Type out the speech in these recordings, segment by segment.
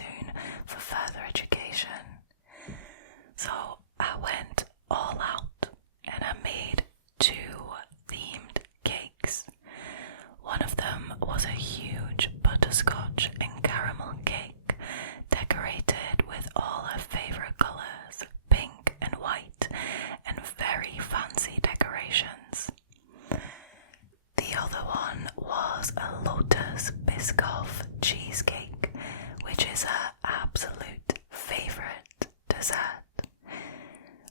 soon for further education. So I went all out and I made 2 themed cakes. One of them was a huge butterscotch and caramel cake decorated with all her favourite colours, pink and white, and very fancy decorations. The other one was a Lotus Biscoff Cheesecake, which is her absolute favourite dessert.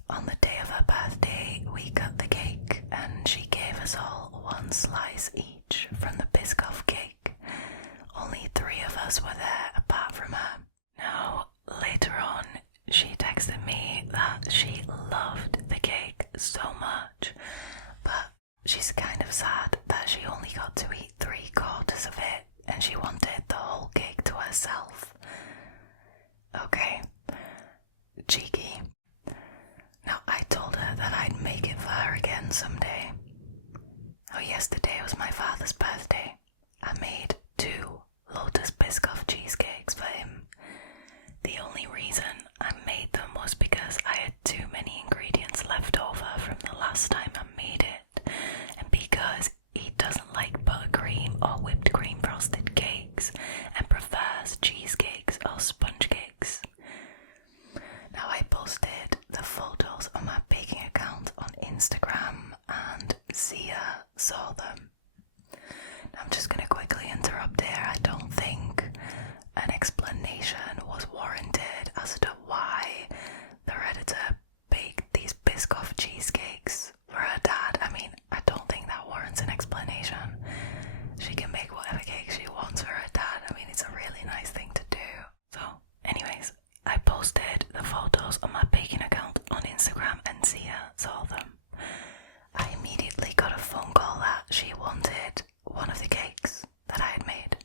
On the day of her birthday, we cut the cake and she gave us all 1 slice each from the Biscoff cake. Only 3 of us were there apart from her. Now, later on, she texted me that she loved the cake so much, but she's kind of sad that she only got to eat 3/4 of it and she wanted the whole cake to herself. Okay, cheeky. Now, I told her that I'd make it for her again someday. Oh, yesterday was my father's birthday. I made 2 Lotus Biscoff cheesecakes for him. The only reason I made them was because I had too many ingredients left over from the last time I made it, and because he doesn't like buttercream or whipped cream frosted cakes and prefers cheesecakes or sponge cakes. Now, I posted the photos on my baking account on Instagram and Zia saw them. Now, I'm just going to quickly interrupt here. I don't think an explanation was warranted as to why the Redditor baked these Biscoff cheesecakes for her dad. I mean, I don't think that warrants an explanation. She can make whatever cake she wants for her dad. I mean, it's a really nice thing to do. So, anyways, I posted the photos on my baking account on Instagram and Zia saw them. I immediately got a phone call that she wanted one of the cakes that I had made.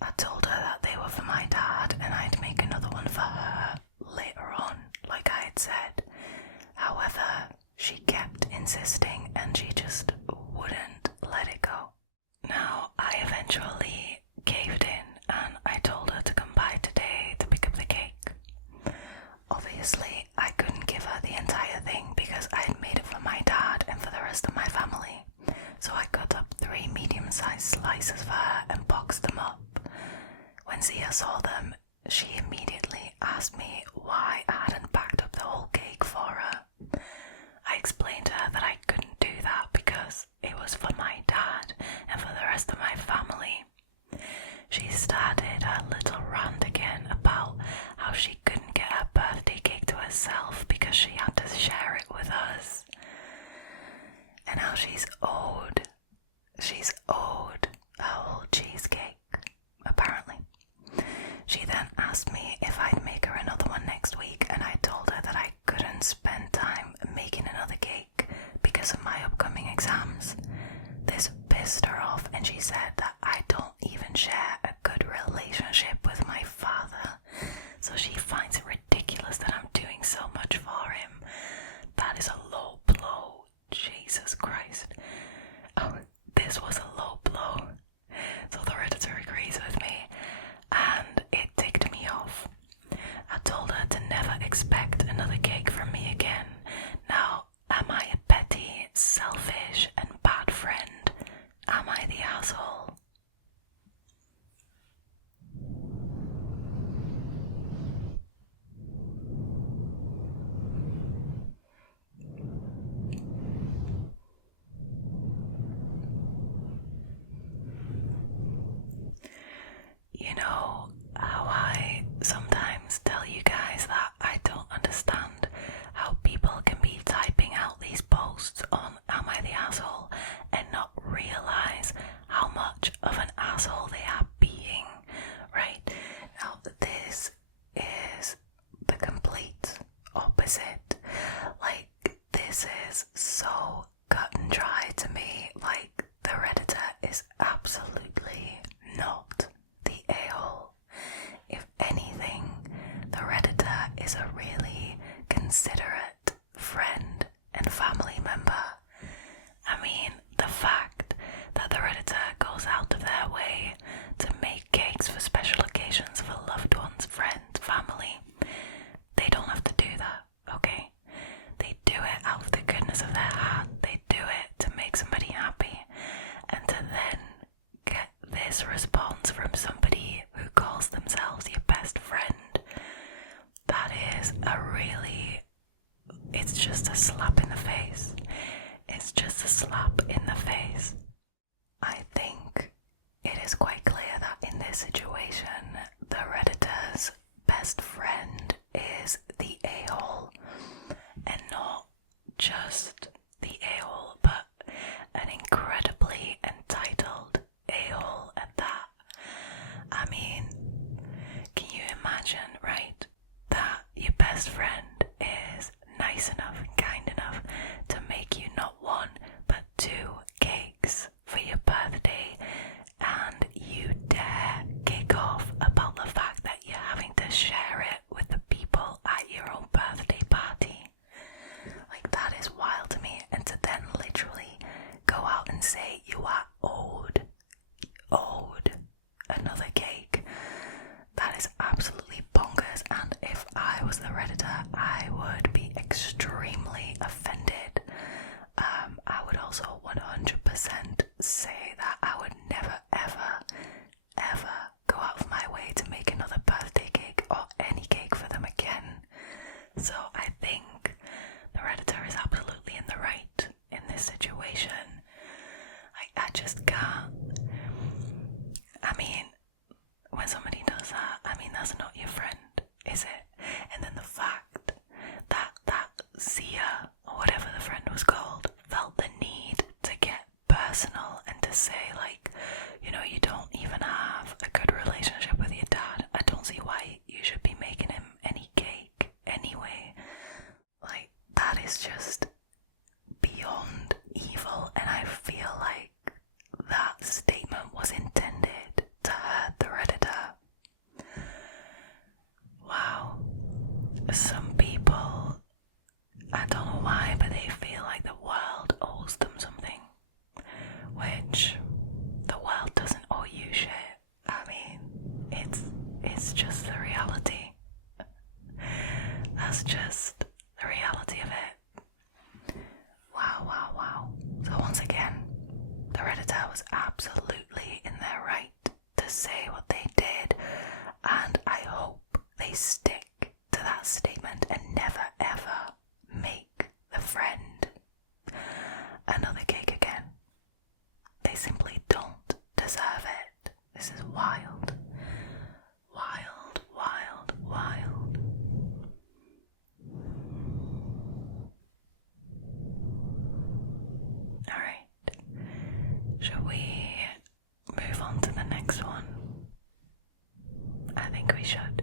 I told her that they were for my dad and I'd make another one for her later on, like I had said. However, she kept insisting and she just wouldn't let it go. Now, I eventually caved in and I told her to come by today to pick up the cake. Obviously, I couldn't give her the entire thing because I had made it for my dad and for the rest of my family. So I cut up 3 medium-sized slices for her and boxed them up. When Zia saw them, she immediately asked me why I hadn't packed up the whole cake for her. I explained to her that I couldn't do that because it was for my dad and for the rest of my family. She started her little rant again about how she couldn't get her birthday cake to herself because she had to share it with us. And how she's owed a whole cheesecake, apparently. She then asked me if I'd make her another one next week, and I told her that I couldn't spend time making another cake because of my upcoming exams. This pissed her off, and she said that I don't even share a good relationship with my father, so she finds it ridiculous that I'm doing so much for him. That is a low blow. Jesus Christ. Oh, this was a low blow. So the Redditor agrees with me, and it ticked me off. I told her to never expect another cake from me again. Now, am I a petty, selfish, and bad friend? Am I the asshole? You know how I sometimes tell you guys that I don't understand how people can be typing out these posts on Am I the Asshole and not realize how much of an asshole they are being, right? Now, this is the complete opposite. Like, this is so cut and dry to me. Like, the Redditor is absolutely not the a-hole. If anything, the Redditor is a really considerate friend and family member. I mean, the fact that the Redditor goes out of their way to make cakes for special occasions for loved ones just a slap in the face. It's just a slap in the face. I think it is quite clear that in this situation, the Redditor's best friend is the a-hole, and not just the a-hole, but an incredibly entitled a-hole at that. I mean, can you imagine, right, that your best friend is nice enough and kind enough to make you not one but 2 cakes for your birthday, and you dare kick off about the fact that you're having to share it with the people at your own birthday party? Like, that is wild to me. And to then literally go out and say you are owed another cake, that is absolutely bonkers. And if I was the Redditor, I would be extremely offended. I would also 100% say that I would never ever go out of my way to make another birthday cake or any cake for them again. So I think the Redditor is absolutely in the right in this situation. I just can't. I mean, when somebody does that, I mean, that's not your friend, is it? And then the fact that Sia, or whatever the friend was called, felt the need to get personal and to say, like, you know, you don't even have a good relationship with your dad. I don't see why you should be making him any cake anyway. Like, that is just beyond evil, and I feel like that statement was intended to hurt the Redditor. Wow. Some people, I don't know why, but they feel like the world owes them something, which the world doesn't owe you shit. I mean, it's just the reality. That's just the reality of it. Wow. So once again, the Redditor was absolutely in their right to say what they did, and I hope they stick to that statement and never ever make the friend another cake again. They simply don't deserve it. This is wild. Alright. Shall we move on to the next one? I think we should.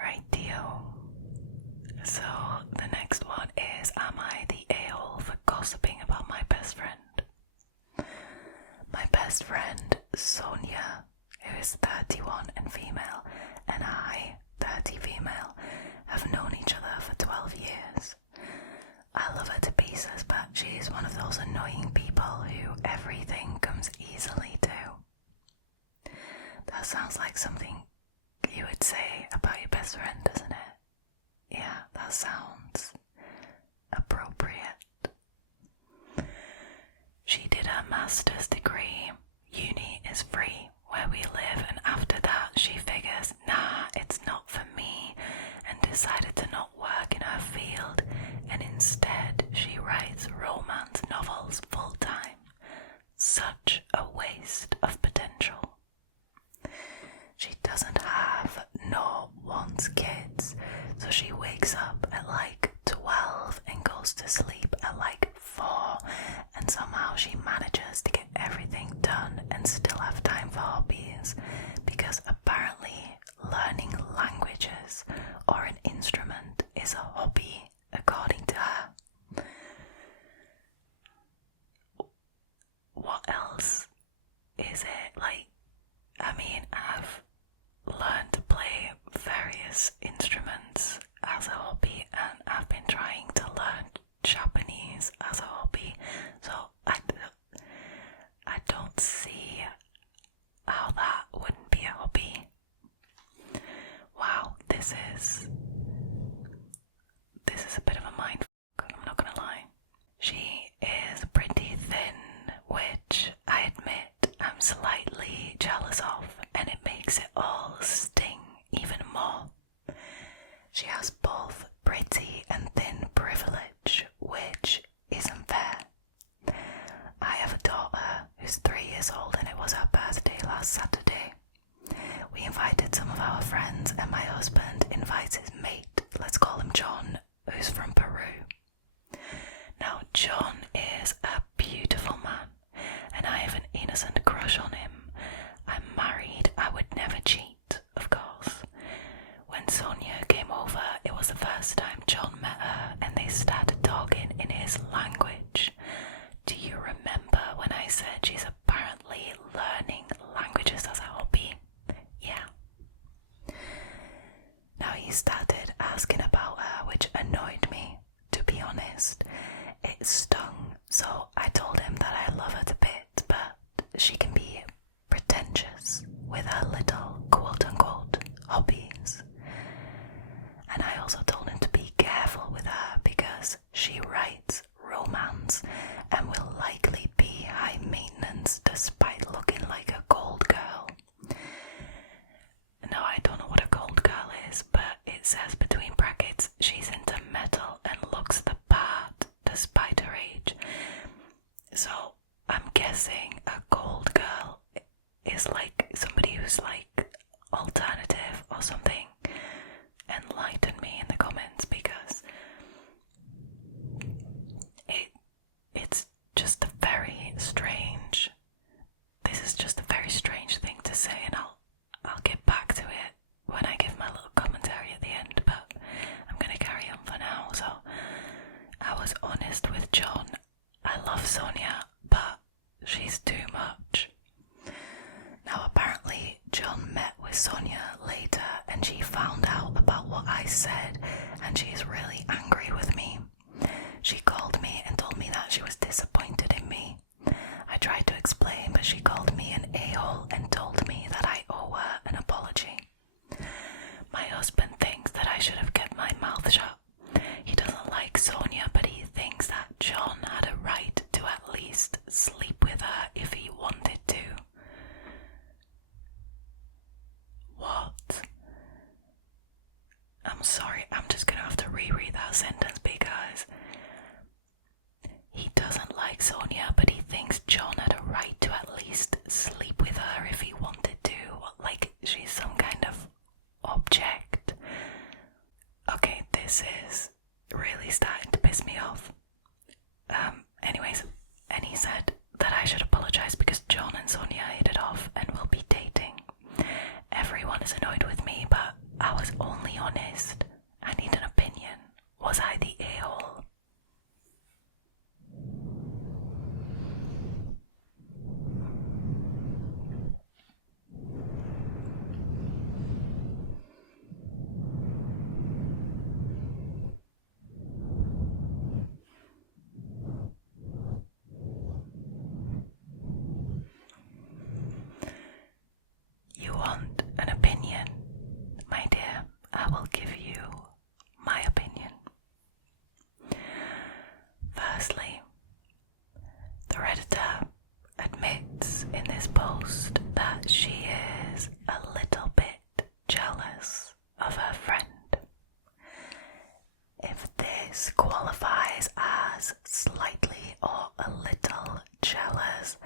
Rightio. So the next one is, am I the a-hole for gossiping about my best friend? My best friend, Sonia, who is 31 and female, and I, 30 female, have known each other for 12 years. I love her to pieces, but she's one of those annoying people who everything comes easily to. That sounds like something you would say about your best friend, doesn't it? Yeah, that sounds appropriate. She did her master's degree. Uni is free where we live, and after that she figures, nah, it's not for me, and decided to not work in her field, and instead she writes romance novels full time. Such a waste of potential. She doesn't have nor wants kids, so she wakes up at like 12 and goes to sleep at like 4, and somehow she manages to get everything done and still have time for hobbies, because apparently learning languages or an instrument is a hobby according to her. What else is it? Like, I mean, I've learned to play various instruments has both pretty and thin privilege, which isn't fair. I have a daughter who's 3 years old and it was her birthday last Saturday. We invited some of our friends and my husband invites his mate, let's call him John, who's from Peru. Now John is a beautiful man and I have an innocent crush on him. I'm married, I would never cheat, of course. When Sonia came over, it was the first time John met her and they started talking in his language. Do you remember when I said she's apparently learning languages as a hobby? Yeah. Now he started asking about her, which annoyed me, to be honest. It stung, so I told him that I love her to bits, but she can be pretentious with her little quote-unquote hobbies. And I also told him to be careful with her because she writes romance and will likely be high maintenance despite looking like a gold girl. Now I don't know what a gold girl is, but it says between brackets she's into metal and looks the part despite her age. So I'm guessing a gold girl is like somebody who's like alternative or something. Enlighten me in the comments because it's just a very strange, this is just a very strange thing to say, and I'll get back to it when I give my little commentary at the end, but I'm going to carry on for now. So I was honest with John. I love Sonia, but she's too much. Now apparently John met with Sonia later and she found out about what I said and she's really angry with me. She called me and told me that she was disappointed in me. I tried to explain, but she called me an a-hole and told me that I owe her an apology. My husband thinks that I should have kept my mouth shut. He doesn't like Sonia, but he thinks that John had a right to at least sleep with her if he wanted to. What? I'm sorry, I'm just gonna have to reread that sentence because he doesn't like Sonia, but he thinks John had a right to at least sleep with her if he wanted to, like she's some kind of object. Okay, this is really starting to piss me off. Anyways, and he said that I should apologize because John and Sonia hit it off and will be dating. Everyone is annoyed with me, but I was only honest. I need an opinion. Was I the a-hole? You want an opinion, my dear? I will give you my opinion. Firstly, the Redditor admits in this post that she is a little bit jealous of her friend. If this qualifies as slightly or a little jealous,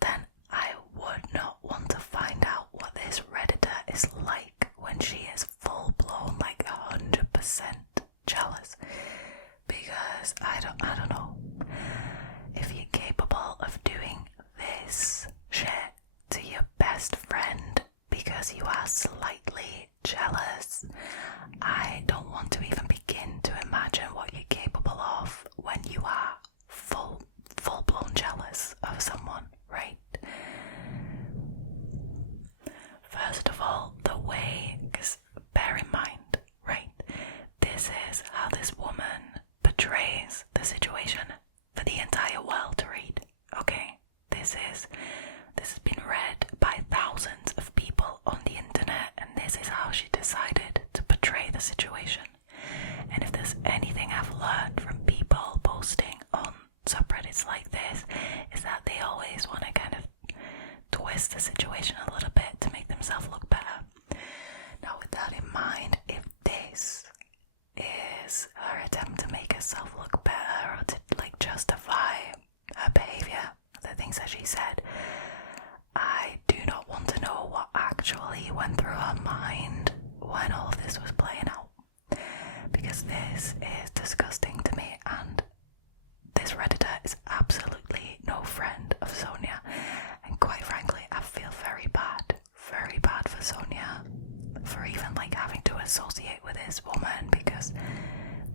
then I would not want to find out what this Redditor is like when she is full-blown, like 100% jealous. Because I don't know. If you're capable of doing this shit to your best friend because you are slightly jealous, I don't want to even begin to imagine what you're capable of when you are full-blown jealous of someone, right? First of all, the way, because bear in mind, right, this is how this woman portrays the situation for the entire world to read, okay? This has been read by thousands of people on the internet, and this is how she decided to portray the situation. And if there's anything I've learned from people posting on subreddits like this, is that they always want to kind of twist the situation a little bit to make themselves look better. Now with that in mind, if this because this is disgusting to me, and this Redditor is absolutely no friend of Sonia, and quite frankly I feel very bad for Sonia for even like having to associate with this woman, because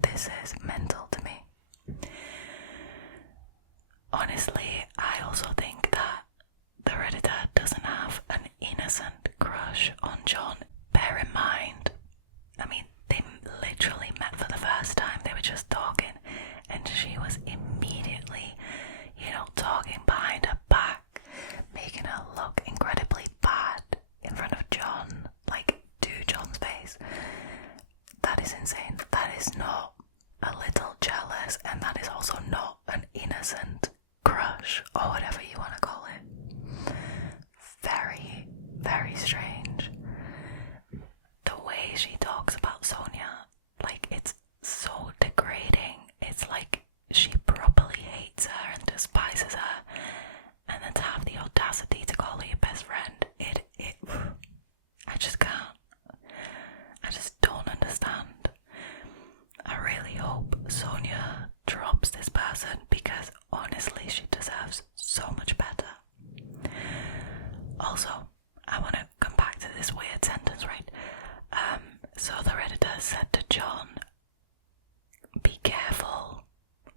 this is mental to me. Honestly, I also think that the Redditor doesn't have an innocent crush on John. Bear in mind, I mean, they literally met for the first time, they were just talking, and she was immediately, talking behind her back, making her look incredibly bad in front of John, like to John's face. That is insane. That is not a little jealous, and that is also not an innocent crush, or whatever you want to call it. Very, very strange. The way she talks about Sonia, like, it's so degrading. It's like she properly hates her and despises her, and then to have the audacity to call her your best friend, I just can't. I just don't understand. I really hope Sonia drops this person, because honestly she deserves so much better. Also, I want to come back to this weird sentence, right? So the Redditor said to John, be careful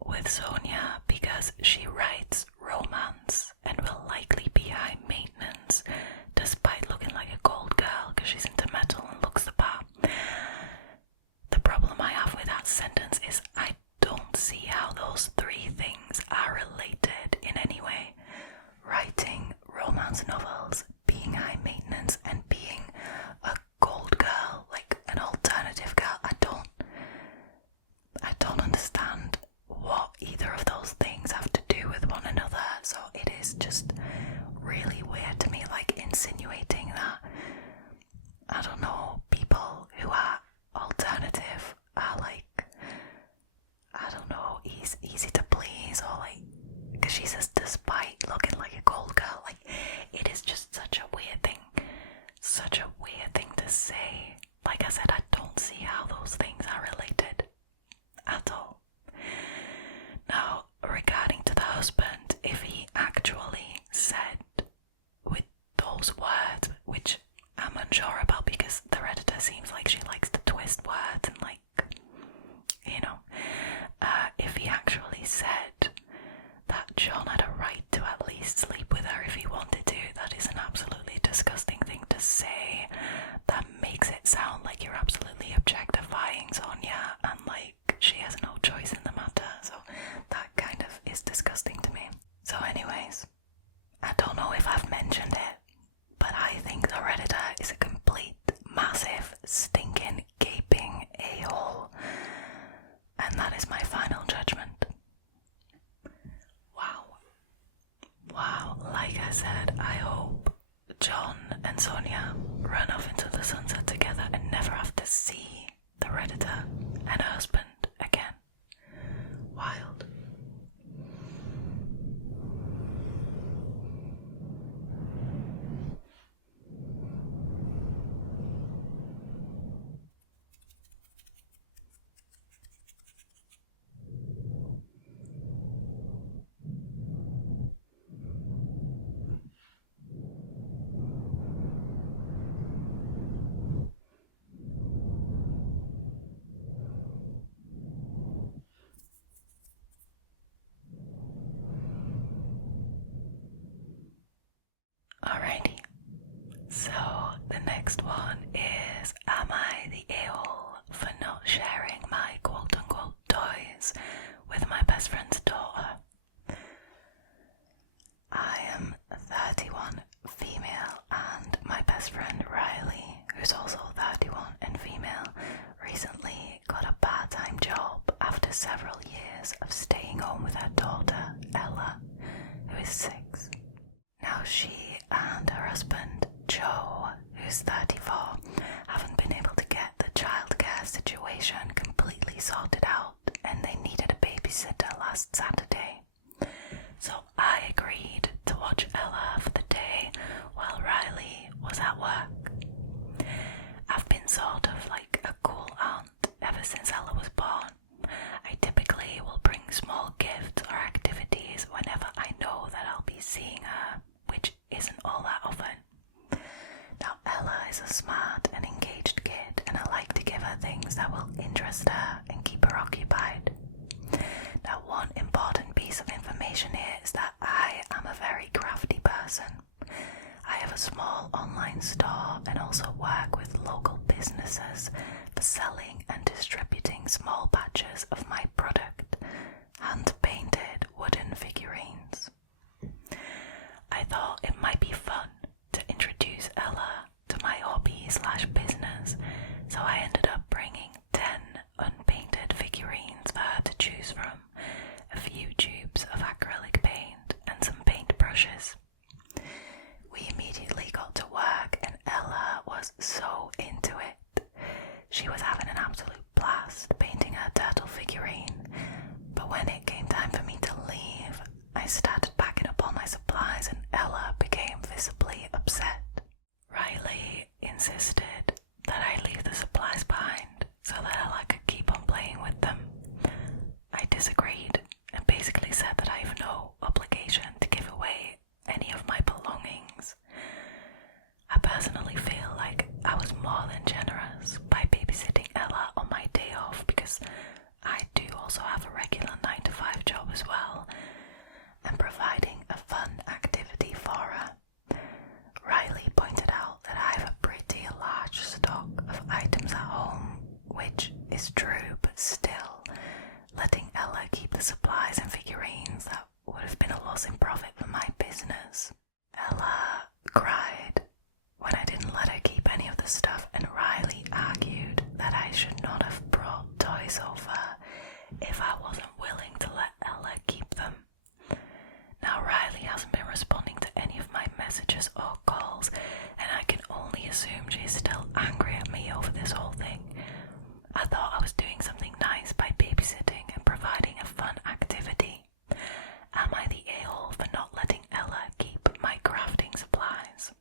with Sonia because she writes romance and will likely be high maintenance despite looking like a gold girl because she's into metal and looks the part. The problem I have with that sentence is I don't see how those three things are related in any way. Writing romance novels, being high maintenance, and being a gold girl, like an alternative girl, I don't understand what either of those things have to do with one another. So it is just really weird to me, like insinuating that, I don't know, people who are alternative are like, I don't know, easy to please, or like, because she says despite looking like a gold girl, like, it is just such a weird thing to say. Like I said, I don't see how those things are related at all. Now, regarding to the husband, if he actually said with those words, which I'm unsure about because the Redditor seems like she likes to twist words and like, if he actually said that John had a right to at least sleep with her if he wanted to, that is an absolutely disgusting thing to say. That makes it sound like you're absolutely objectifying Sonia and like she has no choice in the matter, so that kind of is disgusting to me. So anyways, I don't know if I've mentioned it, but I think the Redditor is a complete, massive, stinking, gaping a-hole, and that is my final judgment. Wow, like I said, I hope John and Sonia run off into the sunset together and never have to see the Redditor and her husband again. Wild. Alrighty, so the next one is, am I the a-hole for not sharing my quote-unquote toys with my best friend's daughter? I am 31, female, and my best friend Riley, who's also 31 and female, recently got a part-time job after several years of staying home with her daughter, Ella, who is 6. Now she and her husband, Joe, who's 34, haven't been able to get the childcare situation completely sorted out, and they needed a babysitter last Saturday. So I agreed to watch Ella for the day while Riley was at work. I've been sort of like a cool aunt ever ever since Ella was born. I typically will bring small gifts or activities whenever I know that I'll be seeing her, which isn't all that often. Now, Ella is a smart and engaged kid, and I like to give her things that will interest her and keep her occupied. Now, one important piece of information here is that I am a very crafty person. I have a small online store and also work with local businesses for selling and distributing small batches of my product, hand-painted wooden figurines. I thought it might be fun to introduce Ella to my hobby/business, so I ended up bringing 10 unpainted figurines for her to choose from, a few tubes of acrylic paint and some paint brushes. We immediately got to work and Ella was so into it. She was having an absolute blast painting her turtle figurine, but when it came time for me to leave, I started packing up all my supplies and Ella became visibly upset. Riley insisted that I leave the supplies behind so that Ella could keep on playing with them. I disagreed and basically said that I have no obligation to give away any of my belongings. I personally feel like I was more than generous by babysitting Ella on my day off, because I do also have a regular 9-to-5 job as well, and providing a fun activity for her. Riley pointed out that I have a pretty large stock of items at home, which is true, but still, letting Ella keep the supplies and figurines, that would have been a loss in profit for my business. Ella cried when I didn't let her keep any of the stuff, and Riley argued that I should not have brought toys over if I wasn't willing to let Ella keep them. Now, Riley hasn't been responding to any of my messages or calls, and I can only assume she's still angry at me over this whole thing. I thought I was doing something nice by babysitting and providing a fun activity. Am I the a-hole for not letting Ella keep my crafting supplies?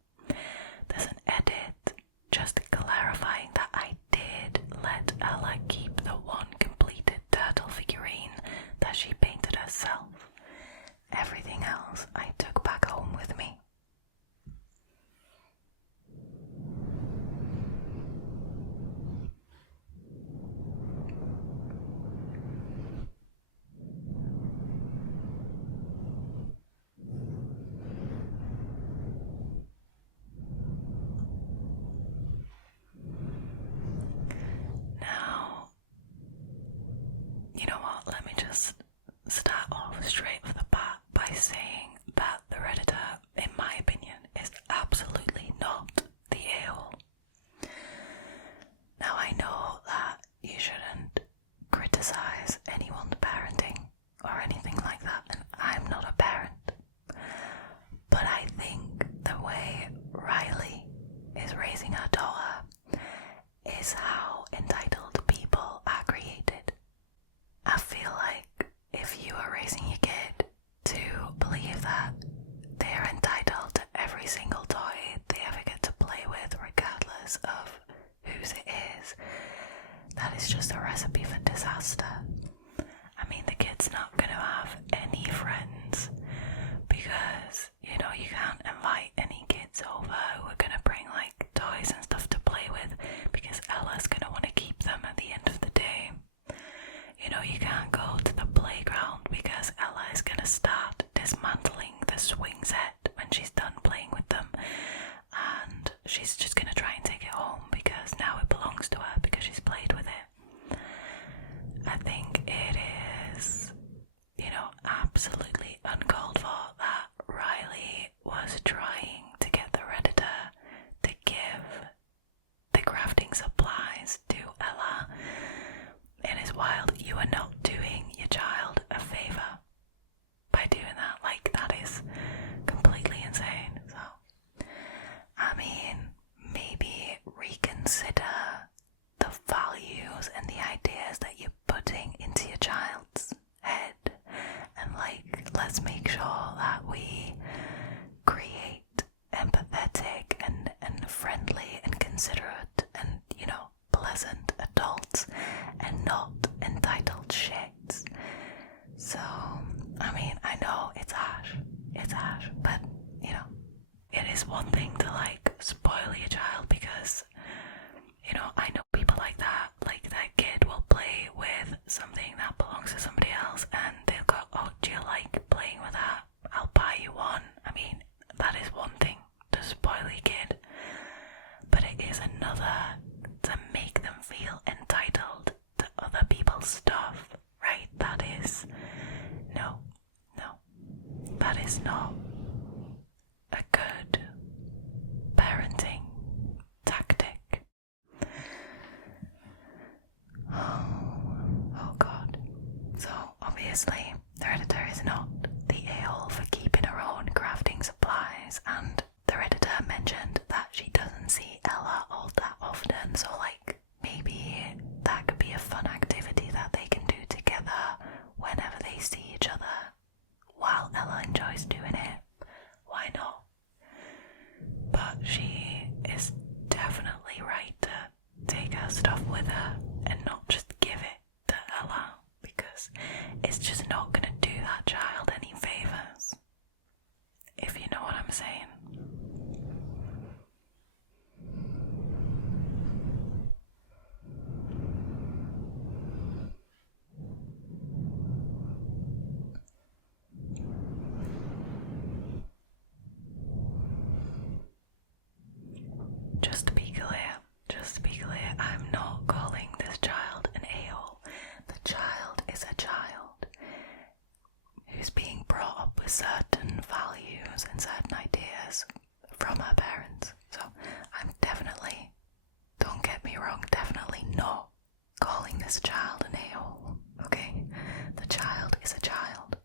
There's an edit just clarifying that I did let Ella keep the one completed turtle figurine that she painted herself. Everything else I took back home with me. Now, you know what, let me just start off straight off the bat by saying that the Redditor, in my opinion, is absolutely not the a-hole. Now, I know that you shouldn't criticize anyone's parenting or anything like that, and I'm not a parent, but I think the way Riley is raising her daughter is how entitled people are created. I feel like if you are raising your kid to believe that they are entitled to every single toy they ever get to play with, regardless of whose it is, that is just a recipe for disaster. I mean, the kid's not going to have any friends because, you know, you can't invite any kids over who are going to bring like toys and stuff to play with, because Ella's going to want to keep them at the end of the day. You know, you can't go to the playground because Ella is going to start dismantling the swing set when she's done playing with them, and she's just going to try and take it home because now it belongs to her because she's played with it. I think it is, you know, absolutely uncalled for that Riley was trying to get the Redditor to give the crafting supplies to Ella. It is wild. You are not doing entitled shits. So, I mean, I know it's harsh, but, you know, it is one thing to, like, spoil your child because, you know, I know people like that kid will play with something that belongs to somebody else and they'll go, oh, do you like playing with that? I'll buy you one. I mean, that is one thing to spoil your kid, but it is another to make them feel entitled to other people's stuff, right? That is, no, that is not a good parenting tactic. Oh God. So obviously the Redditor is not the a-hole for keeping her own crafting supplies, and the Redditor mentioned that she doesn't see Ella all that often, so like maybe that could be a fun activity that they can do together whenever they see each other. While Ella enjoys doing it, why not? But she is definitely right to take her stuff with her and not just give it to Ella, because it's just not going to do that child any favours, if you know what I'm saying. Just to be clear, I'm not calling this child an a-hole. The child is a child who's being brought up with certain values and certain ideas from her parents. So I'm definitely, don't get me wrong, definitely not calling this child an a-hole, okay? The child is a child.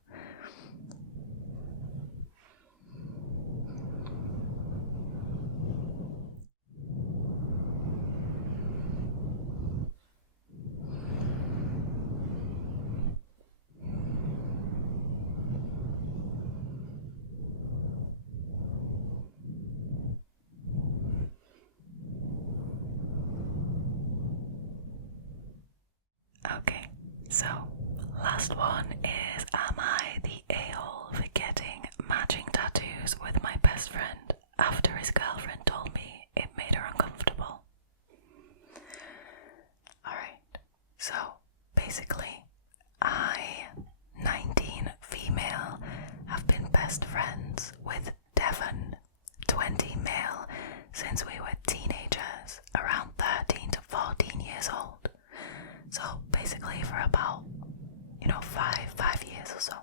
Okay, so last one is, am I the a-hole for getting matching tattoos with my best friend after his girlfriend told me it made her uncomfortable? Alright, so basically, I, 19 female, have been best friends with Devon, 20 male, since we were teenagers, around 13 to 14 years old. So basically for about, 5 years or so.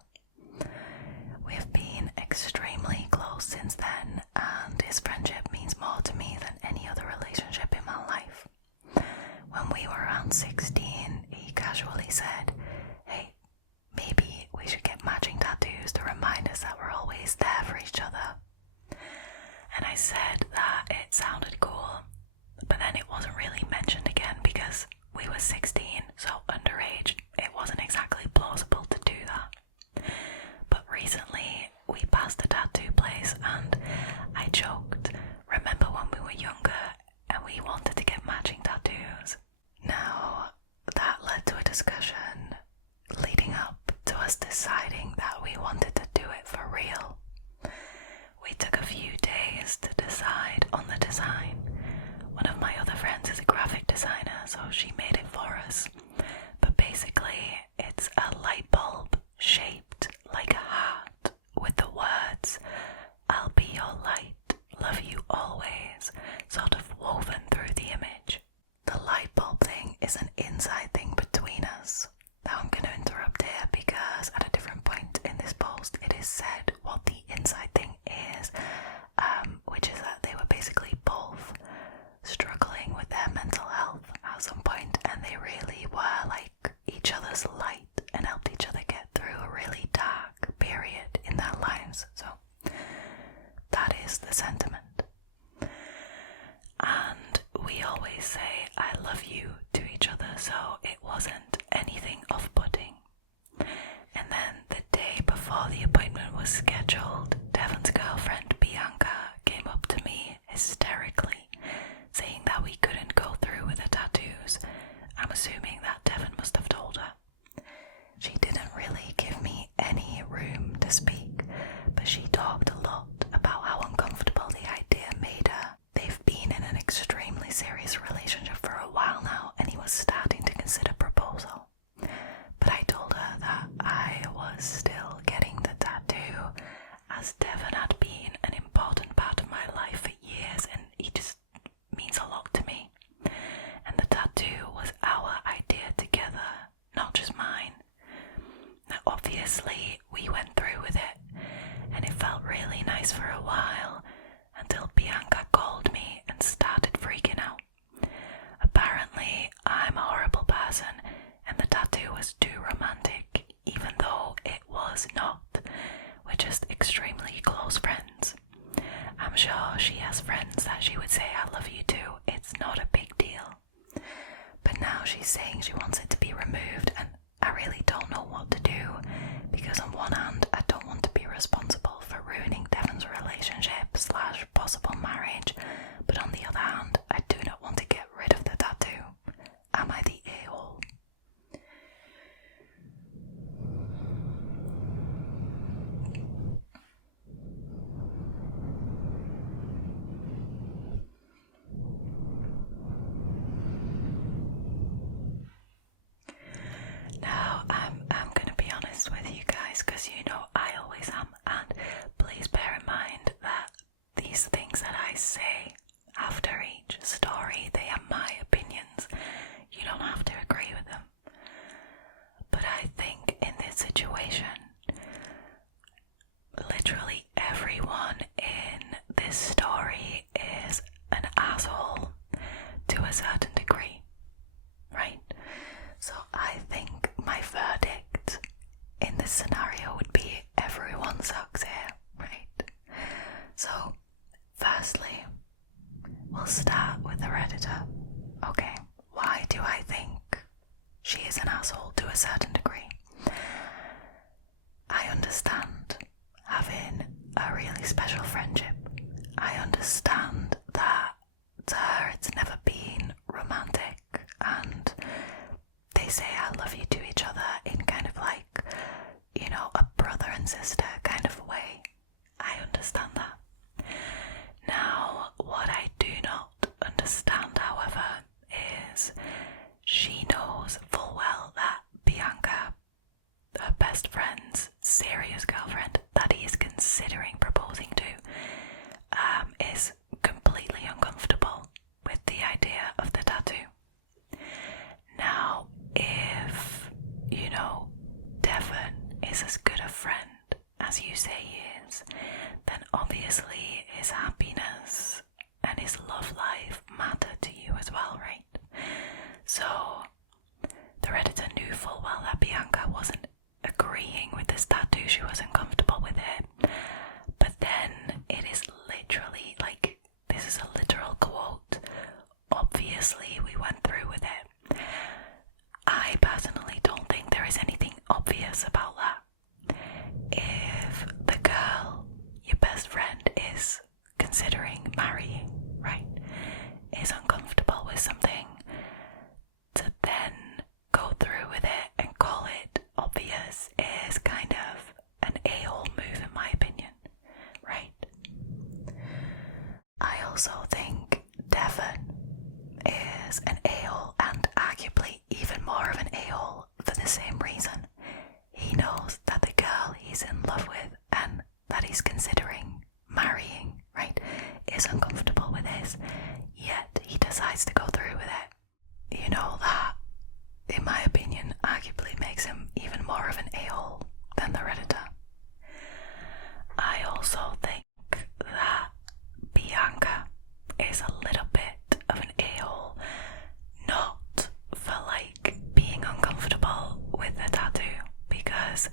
We have been extremely close since then, and his friendship means more to me than any other relationship in my life. When we were around 16, he casually said, hey, maybe we should get matching tattoos to remind us that we're always there for each other. And I said that it sounded cool, but then it wasn't really mentioned again because we were 16, so underage, it wasn't exactly plausible to do that. But recently, we passed a tattoo place and I joked, remember when we were younger and we wanted to get matching tattoos? Now, that led to a discussion leading up to us deciding that we wanted to do it for real. We took a few days to decide on the design. One of my other friends is a graphic designer, so she made it for us. But basically, it's a light bulb shaped like a heart with the words, I'll be your light, love you always, sort of woven through the image. The light bulb thing is an inside thing between us. Now I'm going to interrupt here because at a different point in this post it is said what the inside thing is, which is that they were basically both struggling with their mental health at some point and they really was too romantic, even though it was not. We're just extremely close friends. I'm sure she has friends that she would say I love you to. It's not a big deal. But now she's saying she wants it to be removed, and I really don't know what to do, because on one hand I don't want to be responsible for ruining Devon's relationship / possible marriage, but on the other hand I do not want to get rid of the tattoo. Am I the a-hole? Now, I'm going to be honest with you guys, because you know I always am, and please bear in mind that these things that I say after each story, they are my opinions. You don't have to agree with them. But I think in this situation, literally everyone in this story is an asshole to a certain degree, right? So I think my verdict in this scenario would be everyone sucks here, right? So, firstly, we'll start with the Redditor. Okay, why do I think she is an asshole to a certain degree? I understand having a really special friendship. I understand that to her it's never been romantic, and they say I love you to each other in kind of like, you know, a brother and sister kind of way. I understand that. Now, what I do not understand, however, is she knows full well that Bianca, her best friend's serious girlfriend that he is considering proposing to, is completely uncomfortable with the idea of the tattoo. Now, if, you know, Devon is as good a friend as you say he is, then obviously his happiness and his love life matter to you as well, right? So, the Redditor knew full well that Bianca wasn't agreeing with this tattoo, she wasn't comfortable with it. But then it is literally, like, this is a literal quote, obviously we went through with it. I personally don't think there is anything obvious about that. If the girl, your best friend, is considering marrying, right, is uncomfortable with something, to then go through with it and call it obvious is kind of an a-hole move in my opinion, right? I also think Devon is an a-hole, and arguably even more of an a-hole for the same reason. He knows that the girl he's in love with and that he's considering marrying, right, is uncomfortable with this, yet he decides to go through with it. You know, that, in my opinion, arguably makes him even more of an a-hole than the Redditor. I also think that Bianca is a little bit of an a-hole, not for like being uncomfortable with the tattoo, because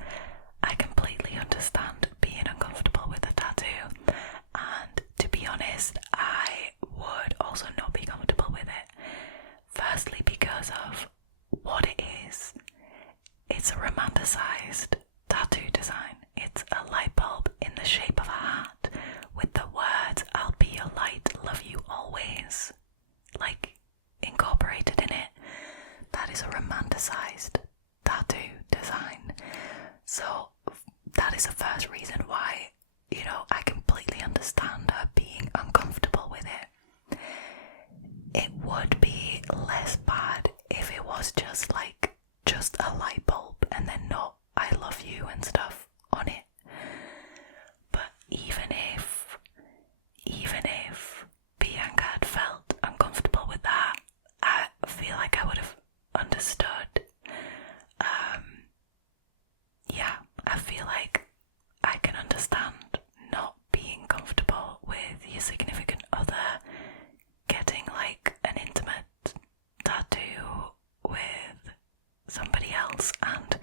I completely understand being uncomfortable with the tattoo, and to be honest, I would also not be comfortable with it. Firstly, because of what it is. It's a romanticized tattoo design. It's a light bulb in the shape of a hat with the words "I'll be your light, love you always" like incorporated in it. That is a romanticized tattoo design. So that is the first reason why, you know, I completely understand her being uncomfortable with it. It would be less bad if it was just a light bulb and then not "I love you" and stuff on it. But even if Bianca had felt uncomfortable with that, I feel like I would have understood, else, and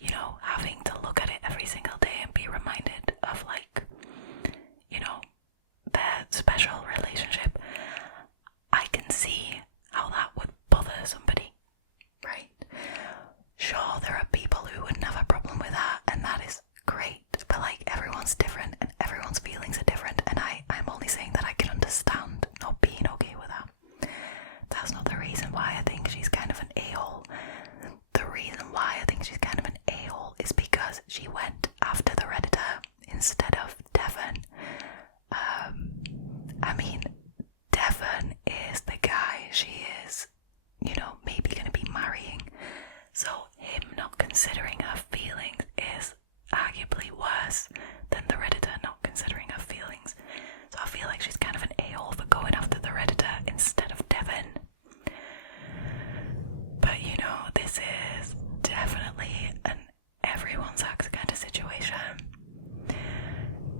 you know, having to look at it every single day and be reminded of, like, you know, their special relationship. I can see how that would bother somebody, right? Sure, there are people who wouldn't have a problem with that, and that is great, but like, everyone's different and everyone's feelings are different, and I'm only saying that I can understand not being okay with that. That's not the reason why I think she's kind of an a-hole. The reason why I think she's kind of an a-hole is because she went after the Redditor instead of Devon. I mean, Devon is the guy she is, you know, maybe going to be marrying. So him not considering her feelings is arguably worse than the Redditor not considering her feelings. So I feel like she's kind of an a-hole for going after the Redditor instead of Devon. But you know, this is definitely an everyone's axe kind of situation.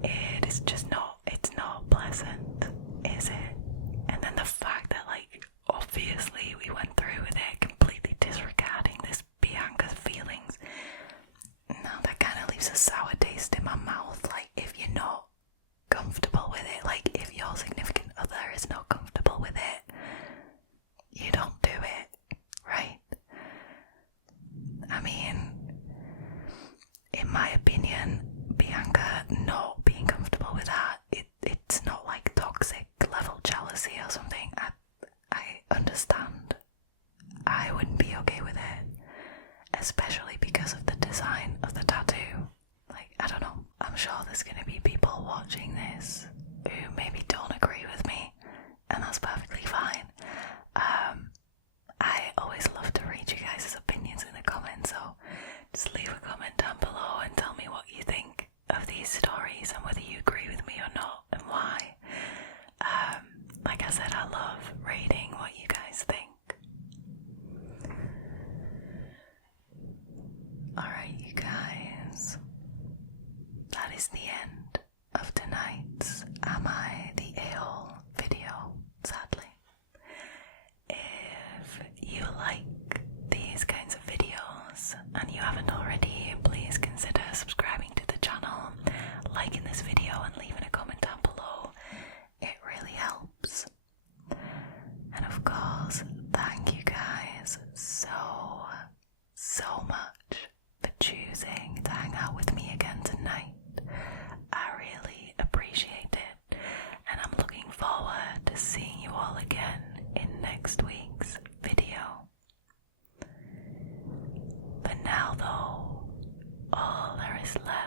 It is just not, it's not pleasant, is it? And then the fact that, like, obviously we went through with it completely disregarding this Bianca's feelings. Now that kind of leaves a sour taste in my mouth. Like, if you're not comfortable with it, like if your significant other is not comfortable with it, you don't do it, right? I mean, in my opinion, Bianca not being comfortable with that, it's not like toxic level jealousy or something. I understand. I wouldn't be okay with it, especially because of the design of the tattoo. Like, I don't know, I'm sure there's going to be people watching this who maybe don't agree with me, and that's perfectly fine. I always love to read you guys' opinions in the comments, so just leave a comment down below and tell me what you think of these stories and whether you agree with me or not, and why. Like I said, I love reading what you guys think. Alright, you guys, that is the end of tonight's Am I the A-hole video, sadly. If you like these kinds of videos and you haven't already, please consider subscribing to the channel, liking this video and leaving a comment down below. It really helps. And of course, thank you guys so much for choosing to hang out with me again tonight. I really appreciate it, and I'm looking forward to seeing you all again in next week's video. For now though, all there is left